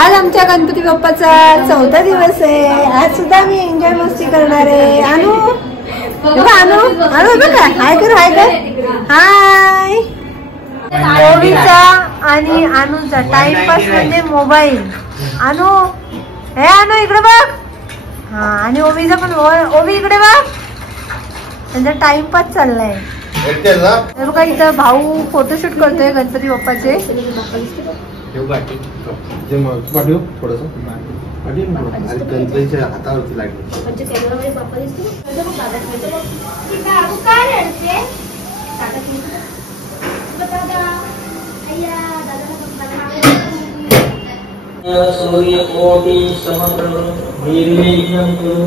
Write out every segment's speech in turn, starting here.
आज आमच्या गणपती बाप्पाचा 4था दिवस आहे. आज सुद्धा मी एन्जॉय मस्ती करणार आहे. अनु बघा हाय कर हाय. ओवीचा आणि अनुचा टाइमपास म्हणजे मोबाईल. अनु इकडे बघ. हा आणि ओवीचा पण ओवी इकडे बघ. त्यांचा टाइमपास चाललाय. बघा इथं भाऊ फोटोशूट करतोय गणपती बाप्पाचे. गणपतीच्या हातावरती लागले. सूर्यकोटि समप्रभ निर्विघ्नं कुरु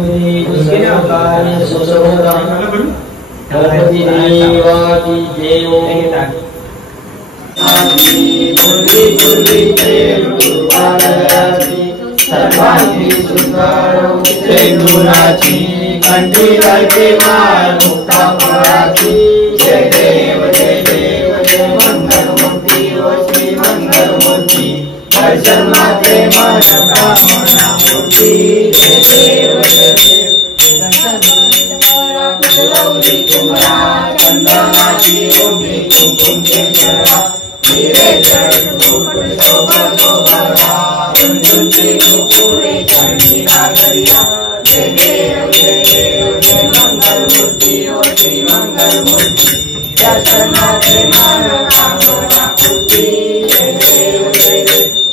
गणपति देवाति देवो सर्वांगी सुंदर गुणाची कंठी लागे मुक्ता फळाची. जय देव जय मंगलमूर्ती ओ श्री मंगलमूर्ती दर्शन मात्रे मनोकामना मूर्ती. जय देव गौरी कुमरा चंदनाची ओमी कुंकुम केशरा हिरे जड मुकुट शोभा शोभा कुंकुमचे नुपुरे चरणी नागरिया. जय देव जय मंगलमूर्ती ओ श्री मंगलमूर्ती दर्शन मात्रे मनोकामना पूर्ती. जय देव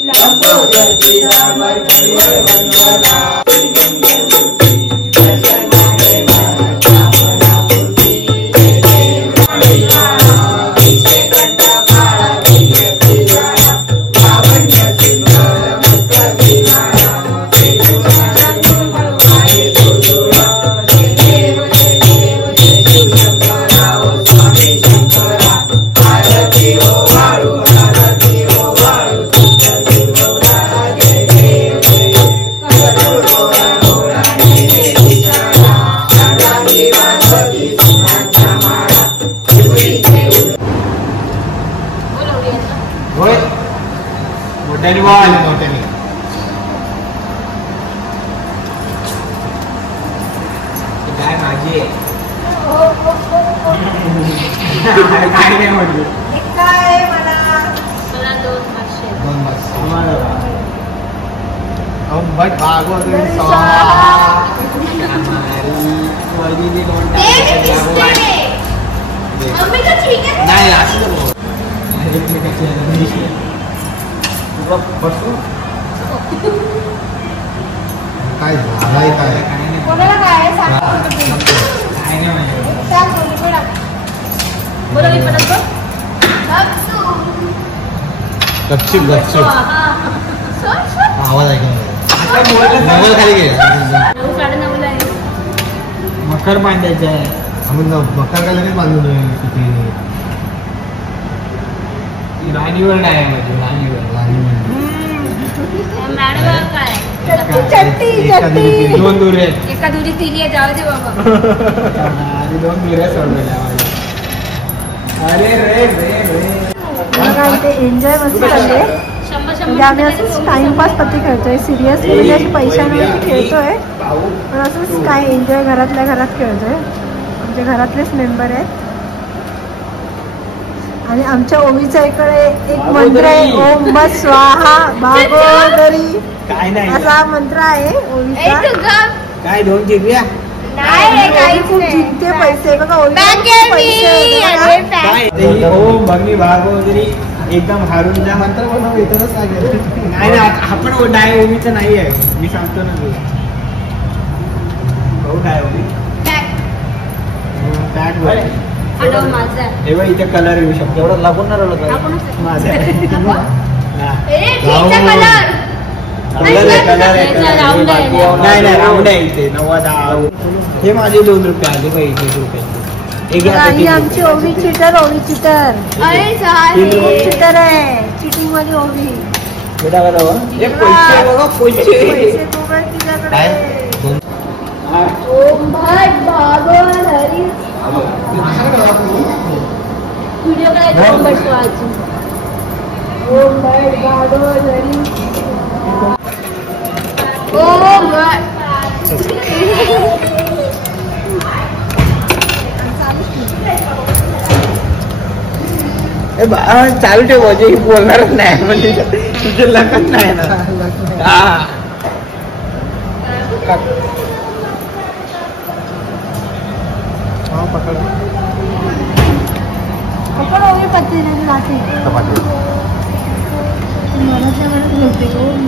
लंबोदरी रामचंद्र वंदना काय माझी काय नाही म्हटलं काय मला 2 बस बट भागवत नाही बसू काय झालंय काय कोणाला काय गपचूप गपचूप आवाज ऐकून मोबाईल खाली घे. मकर बांधायचं आहे. मकर काय लगेच बांधून राणीवर आहे माझी राणीवर 2 दुरे एका दुरी 3 जाऊ दे बाबा. 2 दुऱ्या सोडलेल्या. अरे रे रे रे एन्जॉय मस्ती करते. आम्ही असंच टाइमपास पत्ती खेळतोय. सिरियस म्हणजे पैशाने खेळतोय पण असंच काय एन्जॉय घरातल्या घरात खेळतोय. आमच्या घरातलेच मेंबर आहेत. आणि आमच्या ओवीच्या इकडे एक मंत्र आहे ओम बस स्वाहा भागोदरी असा मंत्र आहे ओवीचा. काय 2 जिंकल्या खूप जिंकते पैसे बघा. ओम भगनी भागोदरी एकदम हारून जा मंत्र बनव इथूनच लागेल. नाही ना आपण डाय ओवीचं नाही आहे मी सांगतो ना तुला. भाऊ डाय ओवी तेव्हा इथे कलर येऊ शकतो. एवढं लागून नाही राहिलं माझ्या नाही राऊंड आहे इथे 90. हे माझे 2 रुपये आले पाहिजे. 1 रुपये. आमची ओवी चिटर चिटर आहे. चिटिंग वाली ओवी. बेटा का पैसे बघा पैसे ओम भट भागवत हरी व्हिडिओ काय ओम भट भागवत हरी चालू ठेव म्हणजे बोलणारच नाही म्हणजे तुझे लग्न नाही ना.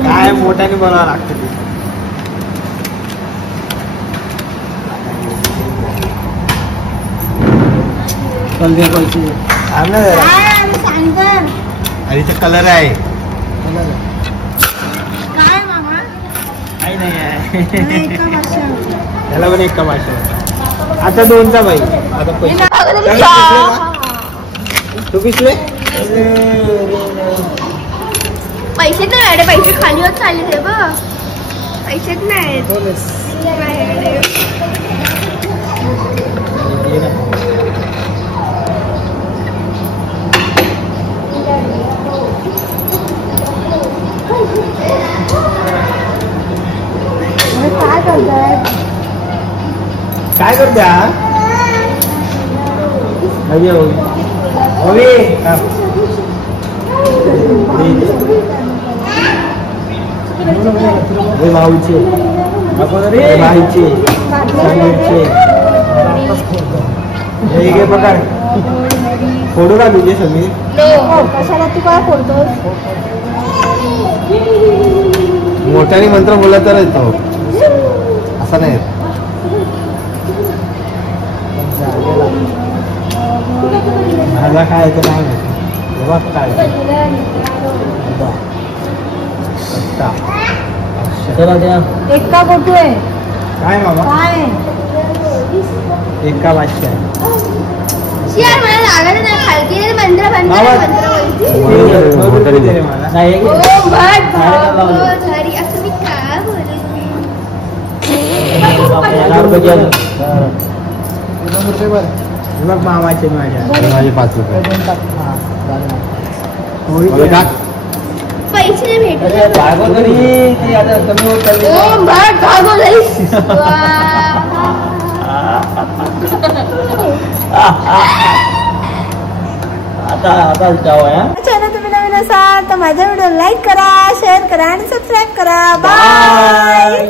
काय मोठ्याने बोलावं लागतं ते. अरे कलर आहे काय मामा काही नाही आहे त्याला पण एक का भाषा. आता दोनचा बाई. आता पैसे तू पिशवे पैसे नाही पैसे खाली होत चालले हे बघ. पैसेच नाही काय करत्या भाऊचे भाईचे हे बघा फोडू का तुझे सगळे. कशाला तू काय फोडतोस. मोठ्याने मंत्र बोलला तर येतो असं नाही. मला काय येतं नाही माहिती. काय एक्का फोटोय काय मामा काय एका वाक्य यार मला लागत नाही खालती मंत्र असं मी काय बोलू. मग मामाचे माझे 5 रुपये पैसे भेटले. चॅनल तुम्ही नवीन असाल तर माझा व्हिडिओ लाईक करा, शेअर करा आणि सबस्क्राईब करा. बाय.